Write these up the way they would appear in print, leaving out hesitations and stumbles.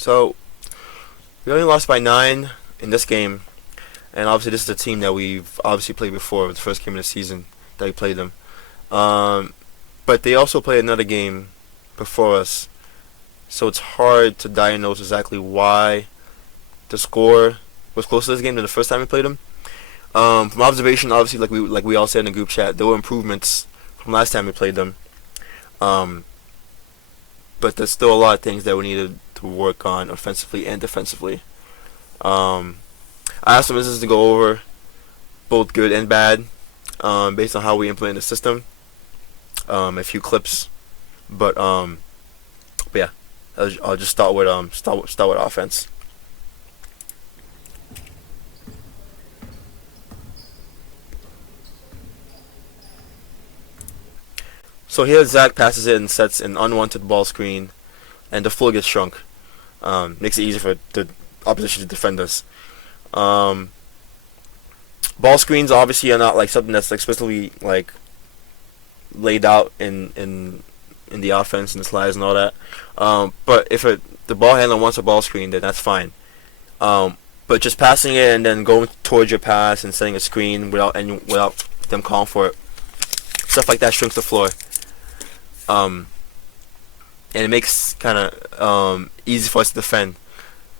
So we only lost by 9 in this game, and obviously this is a team that we've obviously played before. The first game of the season that we played them, um, but they also played another game before us, so it's hard to diagnose exactly why the score was closer to this game than the first time we played them. From observation, obviously, like we all said in the group chat, there were improvements from last time we played them. Um, but there's still a lot of things that we needed to work on offensively and defensively. Um, I have some instances to go over, both good and bad, based on how we implement the system. A few clips, but yeah, I'll just start with offense. So here Zach passes it and sets an unwanted ball screen, and the floor gets shrunk. Makes it easy for the opposition to defend us. Um, Ball screens obviously are not like something that's explicitly like laid out in the offense and the slides and all that. But if the ball handler wants a ball screen, then that's fine. But just passing it and then going towards your pass and setting a screen without them calling for it, stuff like that shrinks the floor. Um, and it makes kind of easy for us to defend.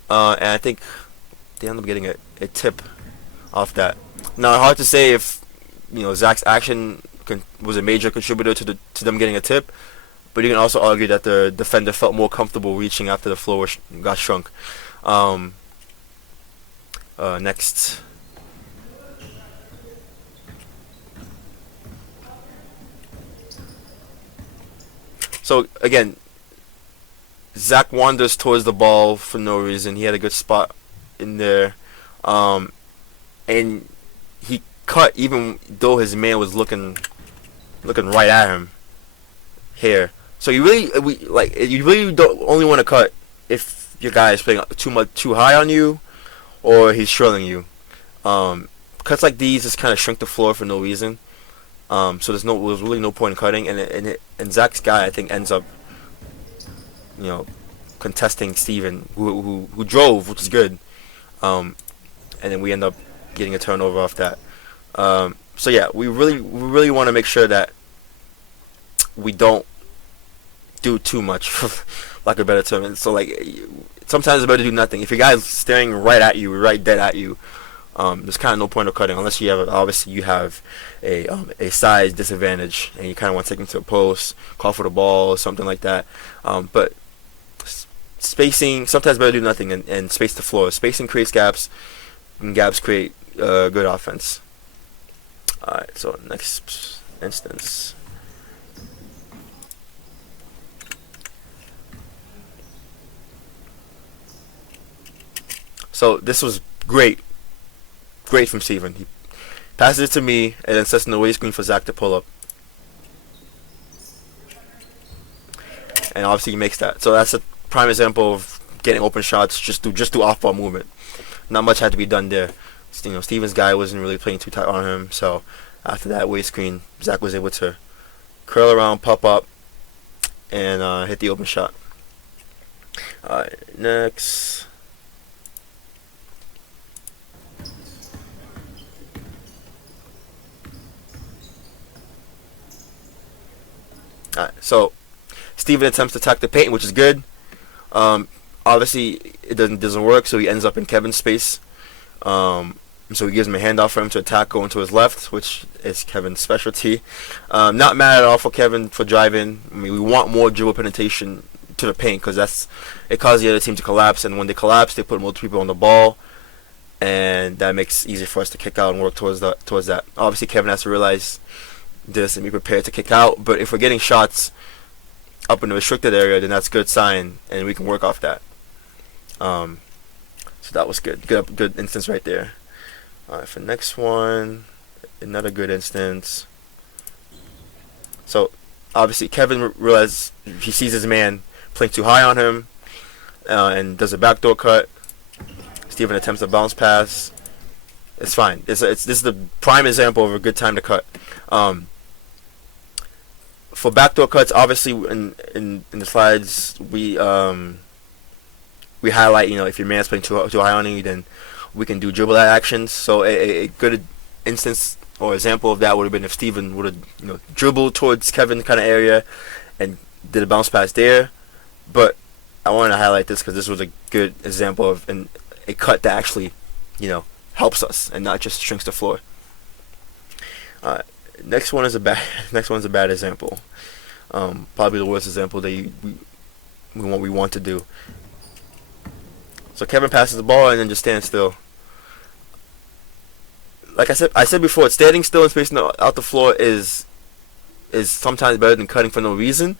And I think they end up getting a tip off that. Now, hard to say if Zach's action was a major contributor to them getting a tip, but you can also argue that the defender felt more comfortable reaching after the floor got shrunk. Um, Next. So again, Zach wanders towards the ball for no reason. He had a good spot in there, and he cut even though his man was looking right at him here. So you really don't only want to cut if your guy is playing too high on you or he's trailing you. Cuts like these just kind of shrink the floor for no reason. So there's really no point in cutting, and Zach's guy I think ends up you know contesting Steven who drove, which is good. And then we end up getting a turnover off that. So yeah, we really want to make sure that we don't do too much, like a better term. And so like sometimes it's better to do nothing. If your guy's staring right at you, right dead at you, there's kind of no point of cutting unless you have a size disadvantage and you kind of want to take him to a post, call for the ball or something like that. But spacing sometimes better do nothing and space the floor. Spacing creates gaps, and gaps create good offense. Alright, so next instance. So this was great from Steven. He passes it to me and then sets an away screen for Zach to pull up. And obviously he makes that. So that's a prime example of getting open shots just through off ball movement. Not much had to be done there. Steven's guy wasn't really playing too tight on him, so after that away screen, Zach was able to curl around, pop up, and hit the open shot. Alright, next. Alright, so Steven attempts to attack the paint, which is good. Obviously, it doesn't work, so he ends up in Kevin's space. So he gives him a handoff for him to attack, going to his left, which is Kevin's specialty. Not mad at all for Kevin for driving. I mean, we want more dribble penetration to the paint because it causes the other team to collapse, and when they collapse, they put multiple people on the ball, and that makes it easier for us to kick out and work towards that. Obviously, Kevin has to realize this and be prepared to kick out. But if we're getting shots up in the restricted area, then that's a good sign, and we can work off that. So that was good. Good instance right there. Alright, for next one, another good instance. So obviously Kevin realizes he sees his man playing too high on him, and does a backdoor cut. Steven attempts a bounce pass. It's fine. This is the prime example of a good time to cut. For backdoor cuts, obviously in the slides we we highlight, if your man's playing too high on you, then we can do dribble actions. So a good instance or example of that would have been if Steven would have dribbled towards Kevin kind of area and did a bounce pass there. But I wanted to highlight this because this was a good example of a cut that actually helps us and not just shrinks the floor. Next one is a bad example. Probably the worst example that we want to do. So Kevin passes the ball and then just stands still. Like I said before, standing still and spacing out the floor is sometimes better than cutting for no reason.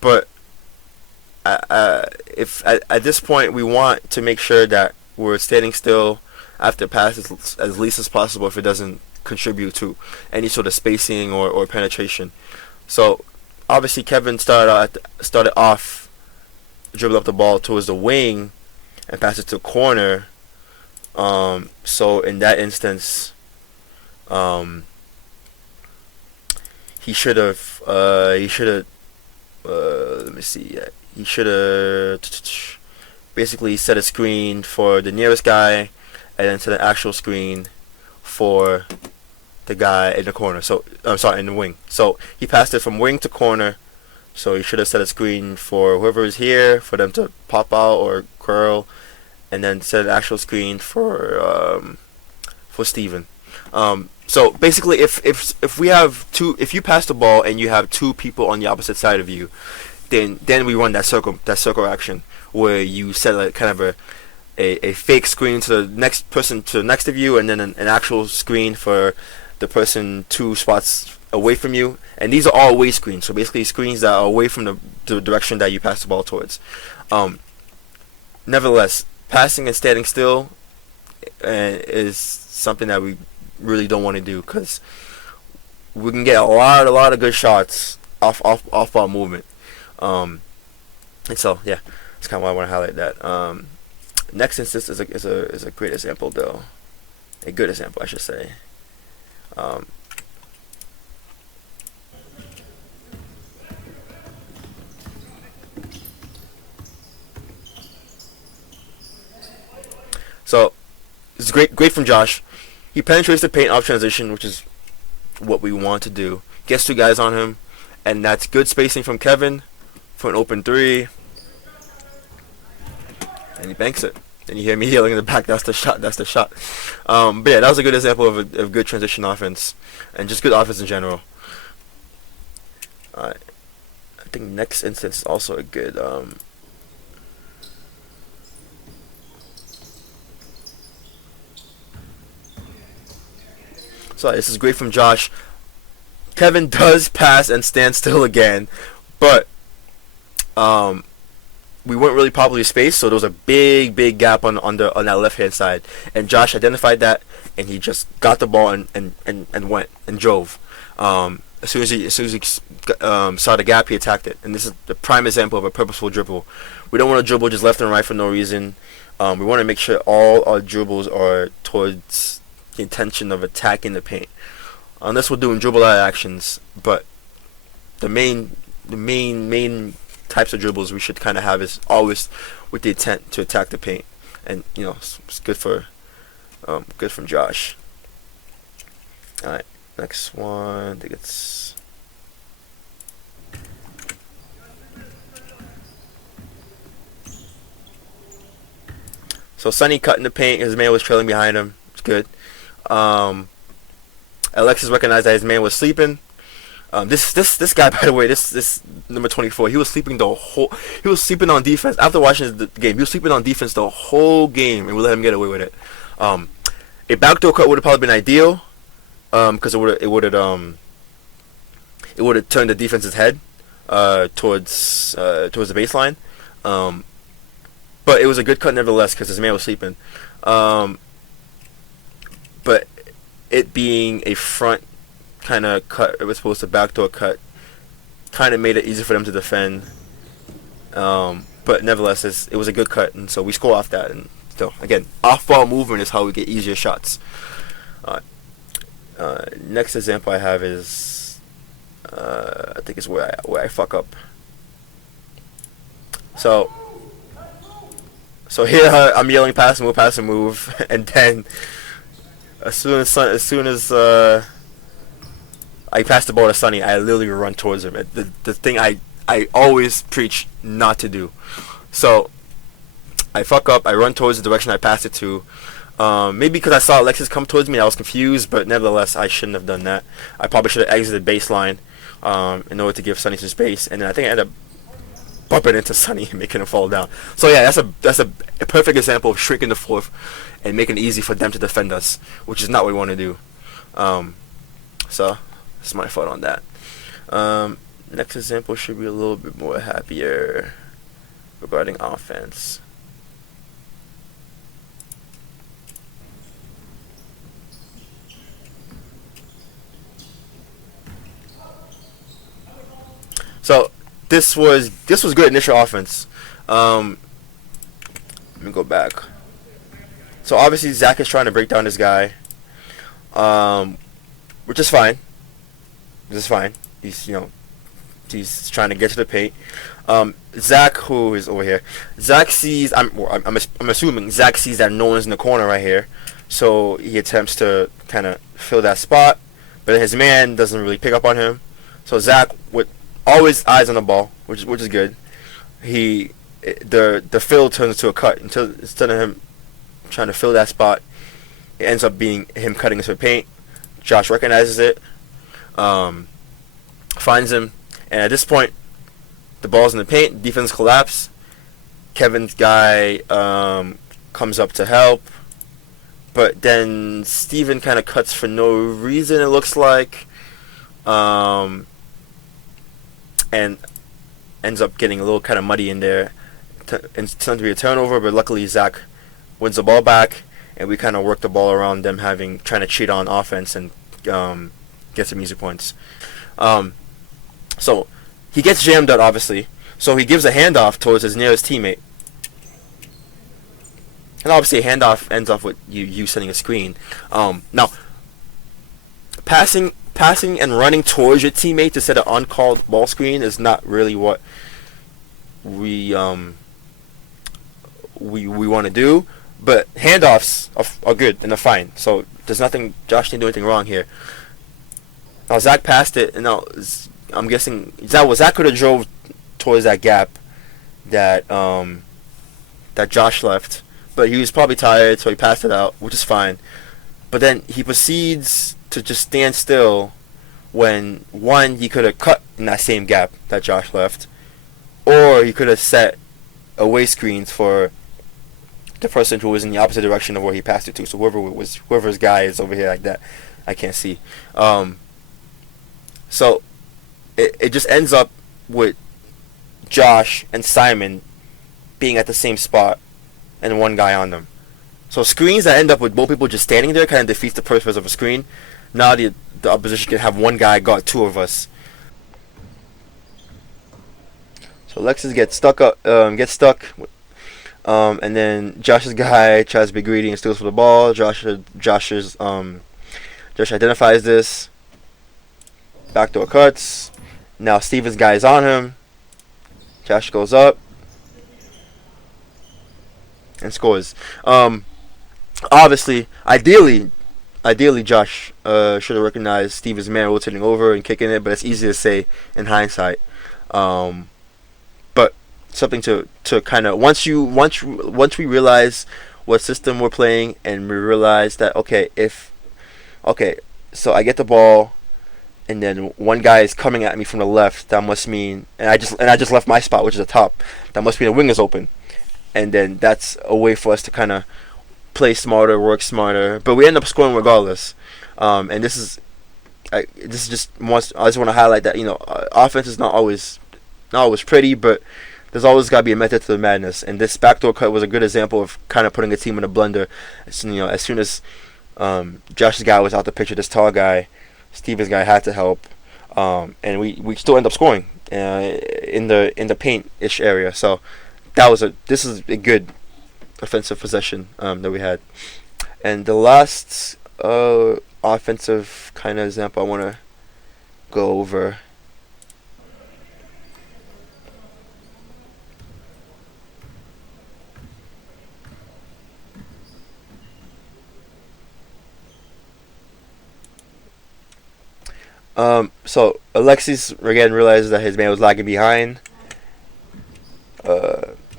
But if at this point we want to make sure that we're standing still after pass as least as possible if it doesn't contribute to any sort of spacing or penetration. So obviously Kevin started off dribbling up the ball towards the wing and passed it to corner. So in that instance, he should have let me see. He should have basically set a screen for the nearest guy and then set an actual screen for the guy in the corner. So I'm sorry, in the wing. So he passed it from wing to corner. So he should have set a screen for whoever is here for them to pop out or curl, and then set an actual screen for Steven. So basically, if we have if you pass the ball and you have two people on the opposite side of you, then we run that circle action where you set a kind of a fake screen to the next person to the next of you, and then an actual screen for the person 2 spots away from you. And these are all away screens, so basically screens that are away from the direction that you pass the ball towards. Nevertheless, passing and standing still is something that we really don't want to do, because we can get a lot of good shots off ball movement. And so yeah, that's kind of why I want to highlight that. Next instance is a great example, though. A good example, I should say. So it's great from Josh. He penetrates the paint off transition, which is what we want to do. Gets 2 guys on him, and that's good spacing from Kevin for an open 3. And he banks it. And you hear me yelling in the back, that's the shot. But yeah, that was a good example of good transition offense, and just good offense in general. I think next instance is also a good. So this is great from Josh. Kevin does pass and stand still again, but we weren't really properly spaced, so there was a big gap on that left hand side, and Josh identified that, and he just got the ball and went and drove. As soon as he saw the gap, he attacked it, and this is the prime example of a purposeful dribble. We don't want to dribble just left and right for no reason. We want to make sure all our dribbles are towards the intention of attacking the paint, unless we're doing dribble out actions. But the main types of dribbles we should kind of have is always with the intent to attack the paint, and it's good from Josh. All right, next one. I think it's so Sonny cut in the paint. His man was trailing behind him. It's good. Alexis recognized that his man was sleeping. This guy, by the way, this number 24, he was sleeping on defense. After watching the game, he was sleeping on defense the whole game, and we let him get away with it. A backdoor cut would have probably been ideal, because it would have turned the defense's head towards the baseline. But it was a good cut nevertheless, because his man was sleeping. But it being a front kind of cut, it was supposed to backdoor cut, kind of made it easier for them to defend. But nevertheless, it was a good cut, and so we score off that. And so again, off-ball movement is how we get easier shots. Next example I have is I think it's where I fuck up. So So here I'm yelling pass and move, and then as soon as I pass the ball to Sonny, I literally run towards him. The thing I always preach not to do. So I fuck up. I run towards the direction I passed it to. Maybe because I saw Alexis come towards me, I was confused. But nevertheless, I shouldn't have done that. I probably should have exited baseline in order to give Sonny some space. And then I think I ended up bumping into Sonny and making him fall down. So yeah, that's a perfect example of shrinking the fourth and making it easy for them to defend us, which is not what we want to do. So that's my thought on that. Next example should be a little bit more happier regarding offense. So this was good initial offense. Let me go back. So obviously Zach is trying to break down this guy, which is fine. This is fine. He's trying to get to the paint. Zach, who is over here, Zach sees. I'm assuming Zach sees that no one's in the corner right here, so he attempts to kind of fill that spot, but his man doesn't really pick up on him. So Zach, with always eyes on the ball, which is good. The fill turns to a cut instead of him trying to fill that spot. It ends up being him cutting into the paint. Josh recognizes it, finds him, and at this point, the ball's in the paint. Defense collapse. Kevin's guy comes up to help, but then Steven kind of cuts for no reason. It looks like, and ends up getting a little kind of muddy in there. It's turned to be a turnover, but luckily Zach wins the ball back, and we kind of work the ball around them trying to cheat on offense and get some easy points. So he gets jammed out, obviously. So he gives a handoff towards his nearest teammate. And obviously a handoff ends up with you sending a screen. Now, passing and running towards your teammate to set an uncalled ball screen is not really what we want to do. But handoffs are good and they're fine. So there's nothing. Josh didn't do anything wrong here. Now Zach passed it, and now I'm guessing Zach could have drove towards that gap that Josh left, but he was probably tired, so he passed it out, which is fine. But then he proceeds to just stand still when he could have cut in that same gap that Josh left, or he could have set away screens for the person who was in the opposite direction of where he passed it to. So whoever's guy is over here like that, I can't see. So it just ends up with Josh and Simon being at the same spot and one guy on them. So screens that end up with both people just standing there kind of defeats the purpose of a screen. Now the opposition can have one guy guard two of us. So Alexis gets stuck, and then Josh's guy tries to be greedy and steals for the ball. Josh identifies this. Backdoor cuts. Now Steven's guy is on him. Josh goes up and scores. Obviously, ideally, Josh should have recognized Steven's man rotating over and kicking it, but it's easy to say in hindsight. But something to kind of once we realize what system we're playing, and we realize that so I get the ball, and then one guy is coming at me from the left. That must mean, and I just left my spot, which is the top. That must mean the wing is open, and then that's a way for us to kind of play smarter, work smarter. But we end up scoring regardless. And this is just I just want to highlight that offense is not always pretty, but there's always got to be a method to the madness. And this backdoor cut was a good example of kind of putting a team in a blender. As soon as Josh's guy was out the picture, this tall guy, Steven's guy had to help, and we still end up scoring in the paint-ish area. So this is a good offensive possession that we had. And the last offensive kind of example I want to go over. So Alexis again realizes that his man was lagging behind.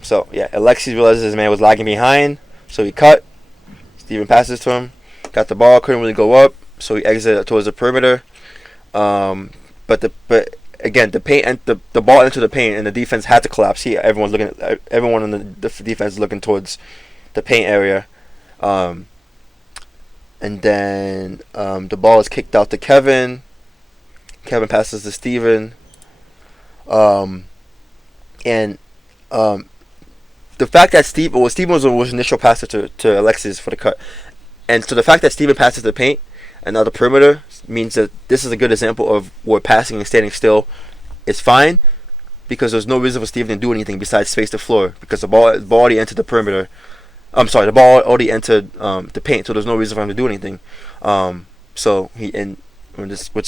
So yeah, Alexis realizes his man was lagging behind, so he cut. Steven passes to him, got the ball, couldn't really go up, so he exited towards the perimeter. But again, the paint and the ball entered the paint, and the defense had to collapse. Everyone on the defense is looking towards the paint area. And then the ball is kicked out to Kevin. Kevin passes to Steven. And the fact that Steven was initial passer to Alexis for the cut. And so the fact that Steven passes the paint and not the perimeter means that this is a good example of where passing and standing still is fine, because there's no reason for Steven to do anything besides space the floor, because the ball already entered the perimeter. I'm sorry, the ball already entered the paint, so there's no reason for him to do anything. What's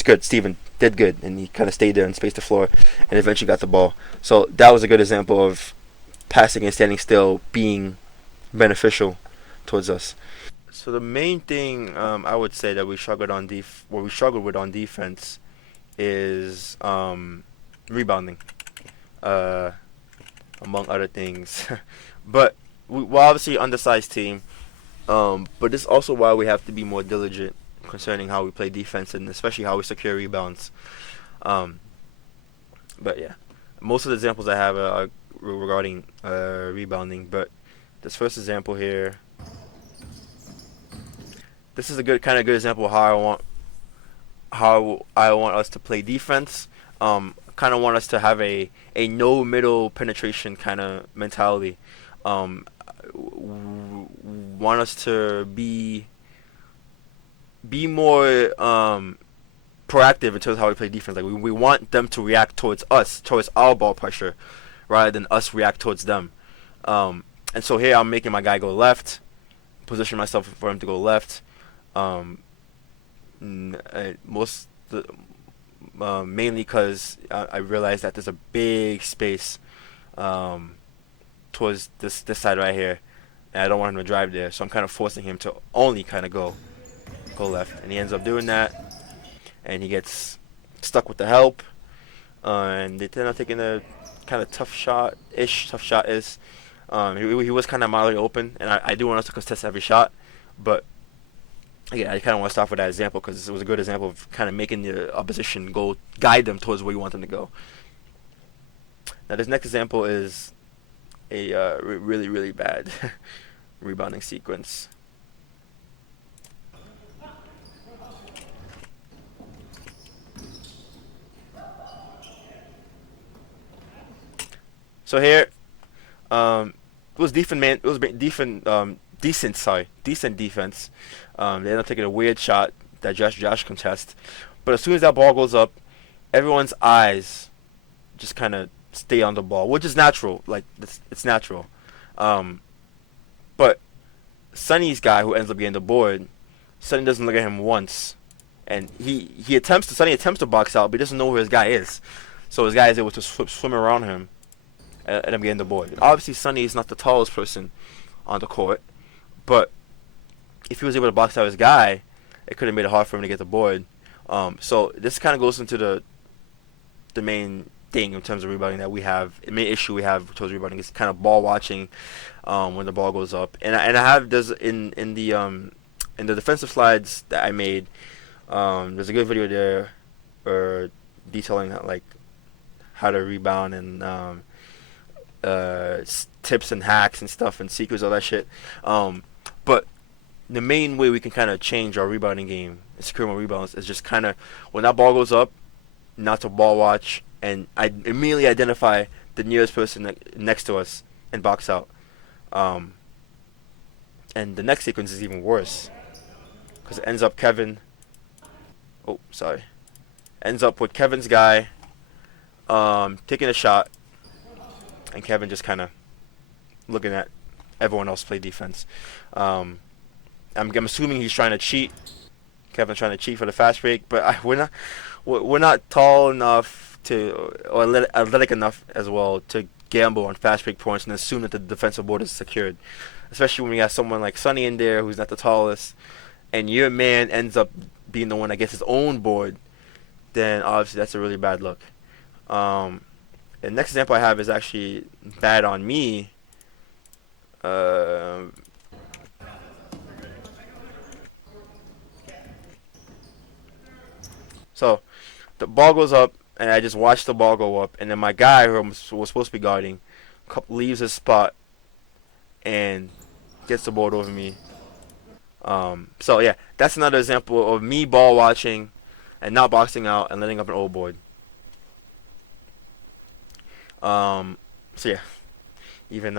good, Steven did good, and he kind of stayed there and spaced the floor, and eventually got the ball. So that was a good example of passing and standing still being beneficial towards us. So the main thing I would say that we struggled with on defense is rebounding, among other things. But we're obviously an undersized team, but this is also why we have to be more diligent concerning how we play defense, and especially how we secure rebounds. But yeah, most of the examples I have are regarding rebounding. But this first example here, this is a good example of how I want us to play defense. Kind of want us to have a no middle penetration kind of mentality. Want us to be more proactive in terms of how we play defense. Like we want them to react towards us, towards our ball pressure, rather than us react towards them. And so here I'm making my guy go left, position myself for him to go left. Mainly because I realized that there's a big space towards this side right here, and I don't want him to drive there, so I'm kind of forcing him to only kind of go left, and he ends up doing that, and he gets stuck with the help, and they end up taking a kind of tough shot is. He was kind of mildly open, and I do want us to contest every shot, but yeah, I kind of want to start with that example because it was a good example of kind of making the opposition guide them towards where you want them to go. Now this next example is a really, really bad rebounding sequence. So here, it was decent defense. They ended up taking a weird shot that Josh contest, but as soon as that ball goes up, everyone's eyes just kind of stay on the ball, which is natural. Like it's natural. But Sonny's guy, who ends up getting the board, Sonny doesn't look at him once, and Sonny attempts to box out, but he doesn't know where his guy is. So his guy is able to swim around him and end up getting the board. And obviously, Sonny is not the tallest person on the court, but if he was able to box out his guy, it could have made it hard for him to get the board. So this kind of goes into the main thing in terms of rebounding that we have. The main issue we have towards rebounding is kind of ball watching when the ball goes up. And I have this in the defensive slides that I made. There's a good video there detailing how to rebound and tips and hacks and stuff and secrets, all that shit. But the main way we can kind of change our rebounding game and secure more rebounds is just kind of when that ball goes up, not to ball watch, and I immediately identify the nearest person next to us and box out. And the next sequence is even worse because it ends up ends up with Kevin's guy taking a shot, and Kevin just kind of looking at everyone else play defense. I'm assuming he's trying to cheat. Kevin's trying to cheat for the fast break, but we're not tall enough or athletic enough as well to gamble on fast break points and assume that the defensive board is secured. Especially when we got someone like Sonny in there who's not the tallest, and your man ends up being the one that gets his own board. then obviously that's a really bad look. The next example I have is actually bad on me. Uh, so the ball goes up, and I just watched the ball go up, and then my guy who was supposed to be guarding leaves his spot and gets the ball over me. So yeah, that's another example of me ball watching and not boxing out and letting up an old board. So yeah, even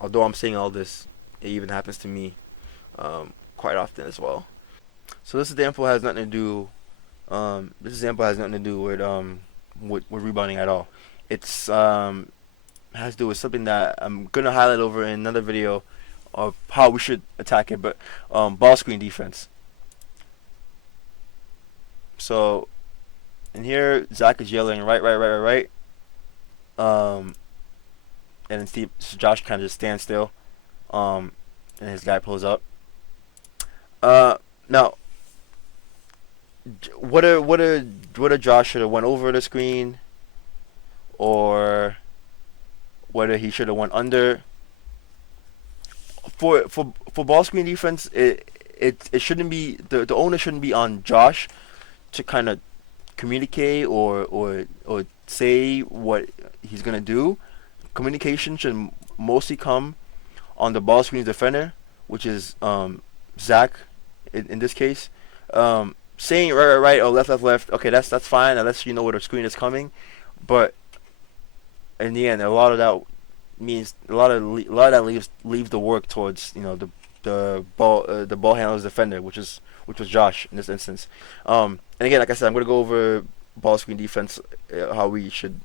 although I'm saying all this, it even happens to me quite often as well. So this example has nothing to do. With rebounding at all. It's has to do with something that I'm gonna highlight over in another video of how we should attack it. But ball screen defense. So in here, Zach is yelling right. And then Josh kind of just stands still. And his guy pulls up. Now, whether Josh should have went over the screen, or whether he should have went under. For ball screen defense, it shouldn't be the owner shouldn't be on Josh to kind of communicate or say what he's gonna do. Communication should mostly come on the ball screen defender, which is Zach in this case. Saying right, or left. Okay, that's fine unless you know where the screen is coming. But in the end, a lot of that means a lot of that leaves the work towards the ball handler's defender, which was Josh in this instance. And again, like I said, I'm gonna go over ball screen defense, how we should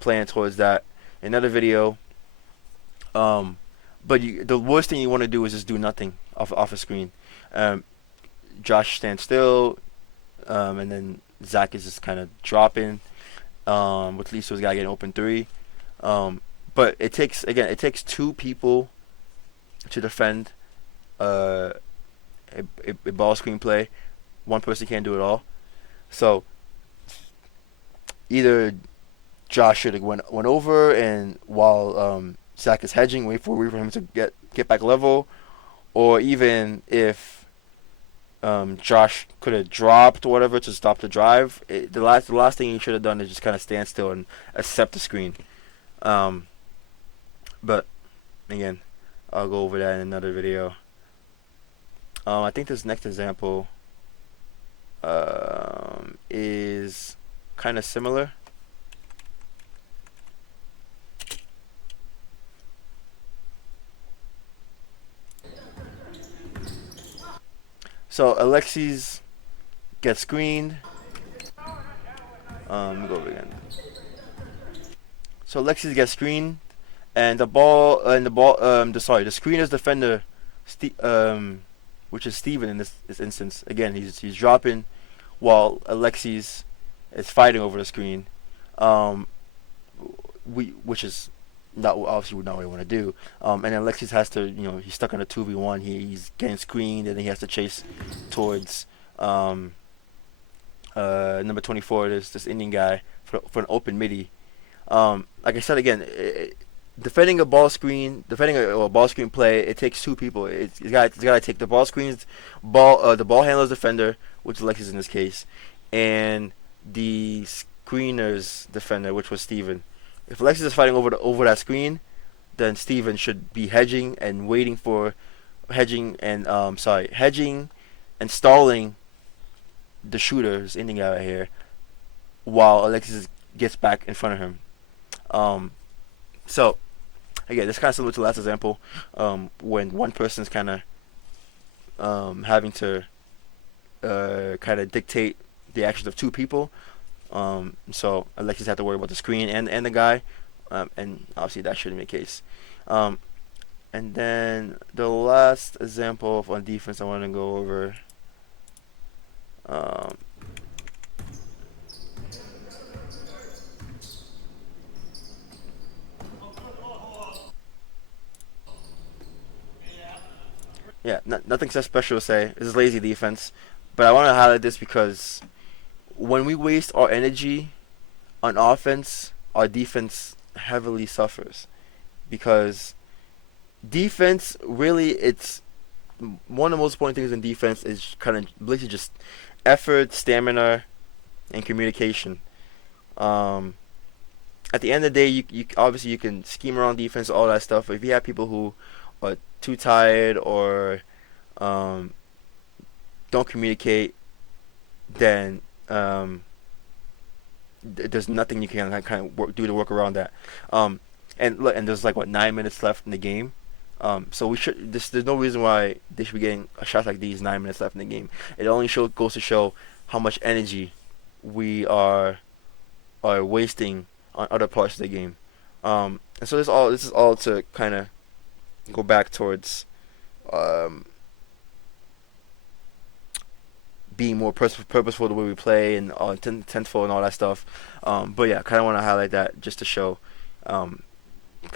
plan towards that in another video. But the worst thing you want to do is just do nothing off a screen. Josh stands still, and then Zach is just kind of dropping, which leads to his guy getting open three. But it takes two people to defend a ball screen play. One person can't do it all. So either Josh should have went over, and while Zach is hedging, wait for him to get back level, or even if Josh could have dropped or whatever to stop the drive. The last thing he should have done is just kind of stand still and accept the screen. But again, I'll go over that in another video. I think this next example is kind of similar. So Alexis gets screened. Let me go over again. So Alexis gets screened, and the screener's defender, which is Steven in this instance. Again, he's dropping while Alexis is fighting over the screen. Which is not obviously not what I want to do. And then Alexis has to, he's stuck on a 2v1. He's getting screened, and then he has to chase towards number 24, this Indian guy, for an open midi. Like I said again, defending a ball screen play, it takes two people. It's got to take the the ball handler's defender, which is Alexis in this case, and the screener's defender, which was Steven. If Alexis is fighting over that screen, then Steven should be hedging and stalling the shooter, this Indian guy right here, while Alexis gets back in front of him. So again, this kind of similar to the last example, when one person's kind of having to kind of dictate the actions of two people. So Alexis had to worry about the screen and the guy, and obviously that shouldn't be the case. And then the last example on defense I want to go over. Yeah, nothing so special to say. This is lazy defense, but I want to highlight this because when we waste our energy on offense, our defense heavily suffers because defense really it's one of the most important things in defense is kind of literally just effort, stamina, and communication. Um, at the end of the day, you obviously you can scheme around defense, all that stuff. But if you have people who are too tired or um, don't communicate, then there's nothing you can kind of do to work around that. Um, and look, and there's like what 9 minutes left in the game. So we should. There's no reason why they should be getting a shot like these. 9 minutes left in the game. It only goes to show how much energy we are wasting on other parts of the game. And so this is all to kind of go back towards um, being more purposeful the way we play and intentful and all that stuff. But yeah, kind of want to highlight that just to show kind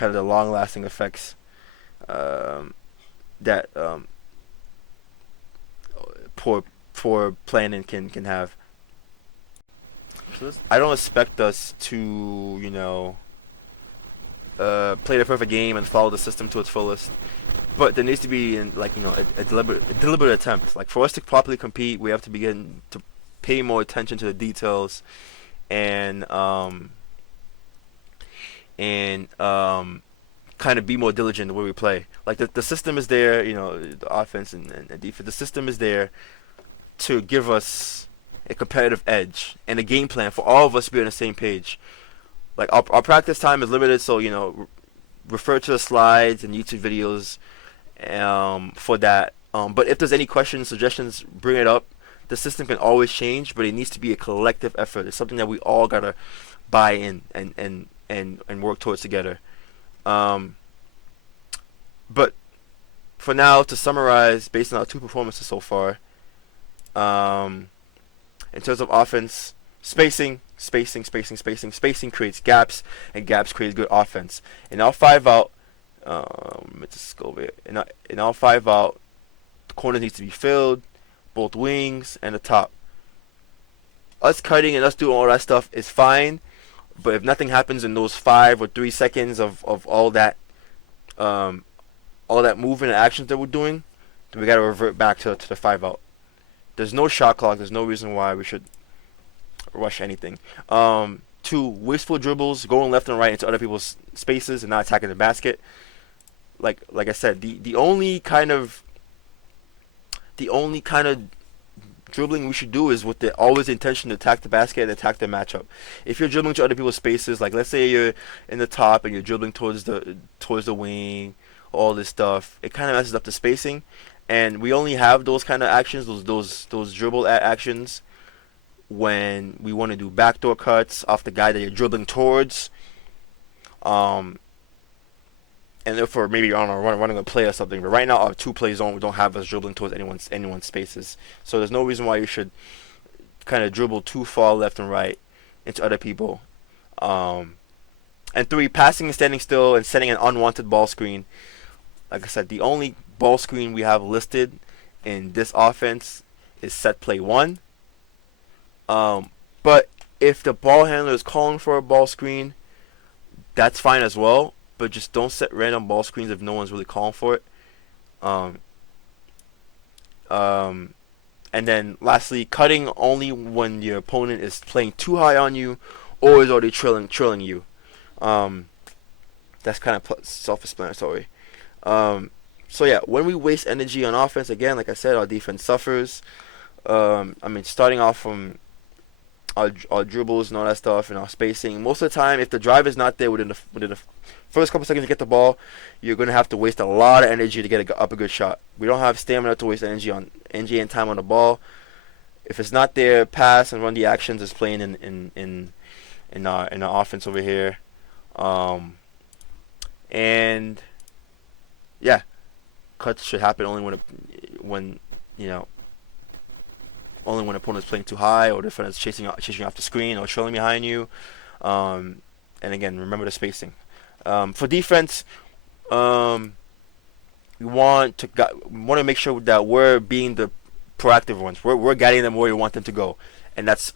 of the long-lasting effects that poor planning can have. I don't expect us to, play the perfect game and follow the system to its fullest. But there needs to be a deliberate attempt. Like for us to properly compete, we have to begin to pay more attention to the details and kind of be more diligent the way we play. Like the system is there, the offense and defense. The system is there to give us a competitive edge and a game plan for all of us to be on the same page. Like our practice time is limited, so refer to the slides and YouTube videos for that. But if there's any questions, suggestions, bring it up. The system can always change, but it needs to be a collective effort. It's something that we all gotta buy in and work towards together. But for now, to summarize, based on our two performances so far, in terms of offense, spacing creates gaps, and gaps creates good offense. In all 5 out, let's just go over it. In all 5 out, the corners needs to be filled, both wings and the top. Us cutting and us doing all that stuff is fine, but if nothing happens in those 5 or 3 seconds of all that movement and actions that we're doing, then we gotta revert back to the 5 out. There's no shot clock. There's no reason why we should rush anything. 2, wasteful dribbles, going left and right into other people's spaces and not attacking the basket. Like I said, the only kind of dribbling we should do is with the always intention to attack the basket and attack the matchup. If you're dribbling to other people's spaces, like let's say you're in the top and you're dribbling towards the wing, all this stuff, it kind of messes up the spacing. And we only have those kind of actions, those dribble actions, when we want to do backdoor cuts off the guy that you're dribbling towards, and therefore maybe you're on running a play or something. But right now our 2-play zone, we don't have us dribbling towards anyone's spaces. So there's no reason why you should kind of dribble too far left and right into other people. And 3, passing and standing still and setting an unwanted ball screen. Like I said, the only ball screen we have listed in this offense is set play 1. But if the ball handler is calling for a ball screen, that's fine as well. But just don't set random ball screens if no one's really calling for it. And then lastly, cutting only when your opponent is playing too high on you or is already trailing you. That's kind of self-explanatory. So yeah, when we waste energy on offense, again, like I said, our defense suffers. Starting off from our dribbles and all that stuff and our spacing. Most of the time, if the drive is not there within the first couple seconds to get the ball, you're going to have to waste a lot of energy to get up a good shot. We don't have stamina to waste energy and time on the ball. If it's not there, pass and run the actions is playing in our offense over here. And yeah, cuts should happen only when only when opponent's playing too high or defender's chasing off the screen or trailing behind you. And again, remember the spacing. For defense, we want to make sure that we're being the proactive ones. We're guiding them where we want them to go, and that's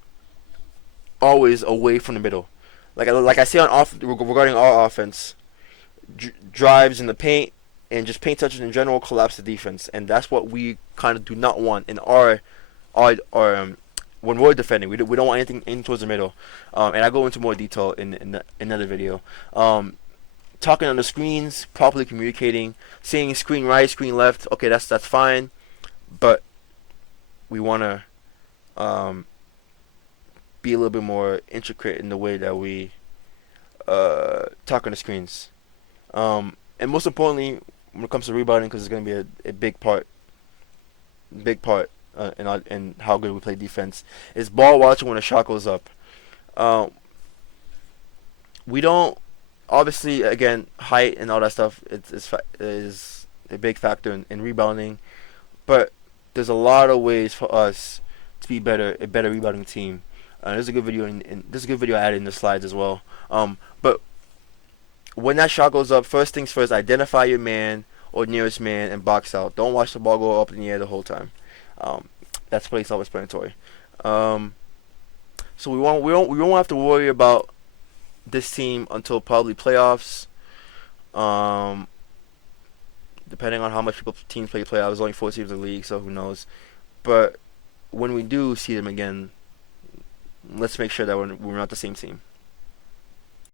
always away from the middle. Like I say on off regarding our offense, drives in the paint and just paint touches in general collapse the defense, and that's what we kind of do not want in our when we're defending. We don't want anything in towards the middle, and I go into more detail in another video. Talking on the screens, properly communicating, saying screen right, screen left. Okay, that's fine, but we want to be a little bit more intricate in the way that we talk on the screens. And most importantly, when it comes to rebounding, because it's going to be a big part in how good we play defense, is ball watching when a shot goes up. We don't, obviously, again, height and all that stuff is a big factor in rebounding, but there's a lot of ways for us to be a better rebounding team. There's a good video there's a good video I added in the slides as well. But when that shot goes up, first things first, identify your man or nearest man and box out. Don't watch the ball go up in the air the whole time. That's pretty self-explanatory. So we won't have to worry about this team until probably playoffs. Depending on how much teams play playoffs, there's only 4 teams in the league, so who knows. But when we do see them again, let's make sure that we're not the same team.